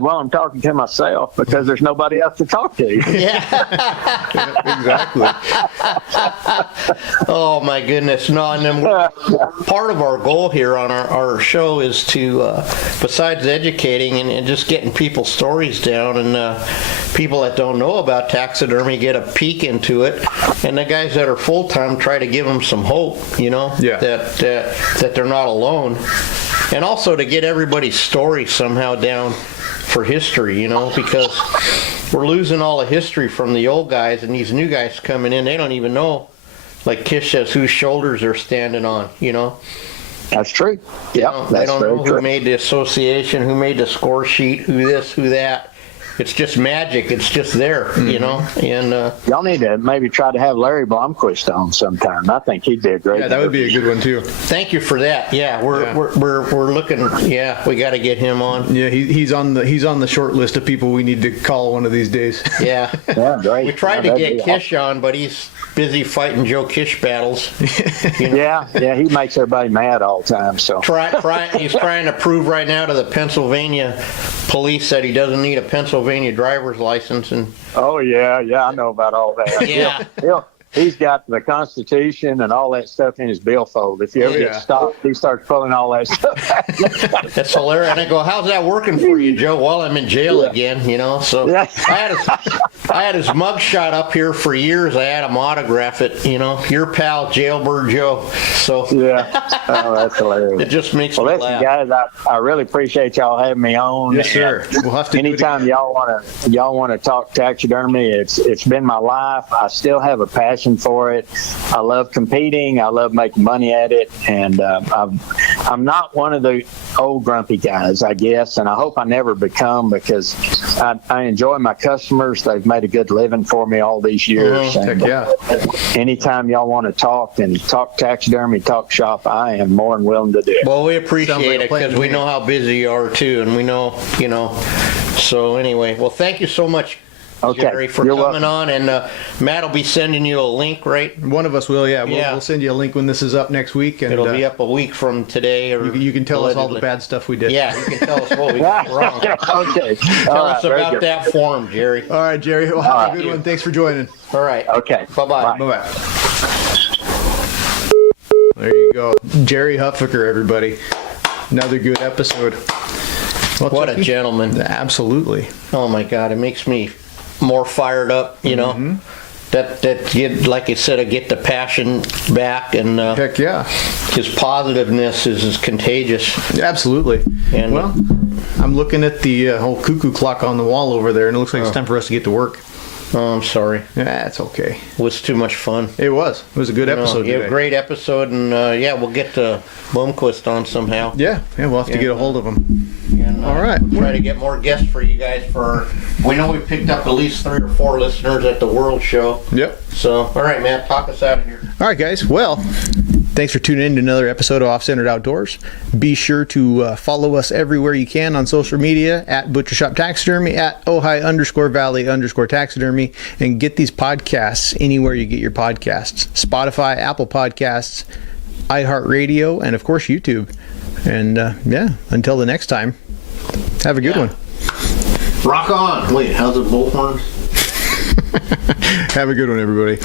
"Well, I'm talking to myself because there's nobody else to talk to." Yeah. Exactly. Oh my goodness. No, and then part of our goal here on our show is to, besides educating and just getting people's stories down, and people that don't know about taxidermy get a peek into it, and the guys that are full-time try to give them some hope, that they're not alone, and also to get everybody's story somehow down for history, because we're losing all the history from the old guys, and these new guys coming in, they don't even know, like Kish says, whose shoulders they're standing on, That's true. Yeah, they don't know who made the association, who made the score sheet, who this, who that. It's just magic. It's just there, and y'all need to maybe try to have Larry Blomquist on sometime. I think he'd be a great. Yeah, that would be a good one too. Thank you for that. Yeah, we're looking. Yeah, we got to get him on. Yeah, he's on the short list of people we need to call one of these days. Yeah, yeah, great. We tried to get Kish on, but he's busy fighting Joe Kish battles. Yeah, he makes everybody mad all the time. So he's trying to prove right now to the Pennsylvania police that he doesn't need a Pennsylvania driver's license. And oh yeah, I know about all that. Yeah. He's got the Constitution and all that stuff in his billfold. If you ever get stopped, he starts pulling all that stuff out. That's hilarious. And I go, "How's that working for you, Joe?" "Well, I'm in jail again, So I had his mug shot up here for years. I had him autograph it, Your pal, Jailbird Joe. So yeah, oh, that's hilarious. It just makes me listen, laugh. guys, I really appreciate y'all having me on. Yes, sir. We'll have to. Anytime y'all want to talk taxidermy, it's been my life. I still have a passion for it. I love competing. I love making money at it, and I'm not one of the old grumpy guys, I guess, and I hope I never become, because I enjoy my customers. They've made a good living for me all these years. Heck yeah. Anytime y'all want to talk taxidermy, talk shop, I am more than willing to do it. Well, we appreciate it because we know how busy you are too, and we know, So anyway, well, thank you so much, Jerry, for coming on, and Matt will be sending you a link, right? One of us will, yeah. We'll send you a link when this is up next week, and it'll be up a week from today. Or you can tell us all the bad stuff we did. Yeah, you can tell us what we got wrong. Okay. Tell us about that form, Jerry. All right, Jerry. Well, have a good one. Thanks for joining. All right. Okay. Bye-bye. Bye-bye. There you go. Jerry Huffaker, everybody. Another good episode. Well, what a gentleman. Absolutely. Oh, my God. It makes me more fired up, that like I said, I get the passion back, and heck yeah, his positiveness is contagious. Absolutely. And well, I'm looking at the whole cuckoo clock on the wall over there, and it looks like it's time for us to get to work. Oh, I'm sorry. Yeah, it's okay. It was too much fun. It was a good episode today. Yeah, great episode, and we'll get to Blomquist on somehow. Yeah, we'll have to get a hold of him. And, all right. We'll try to get more guests for you guys. We know we picked up at least 3 or 4 listeners at the World Show. Yep. So, all right, Matt, talk us out of here. All right, guys. Well, thanks for tuning in to another episode of Off-Centered Outdoors. Be sure to follow us everywhere you can on social media, at Butcher Shop Taxidermy, at Ojai_Valley_Taxidermy, and get these podcasts anywhere you get your podcasts. Spotify, Apple Podcasts, iHeart Radio, and of course YouTube. And until the next time, have a good one. Rock on. Wait, how's the bullhorn? Have a good one, everybody.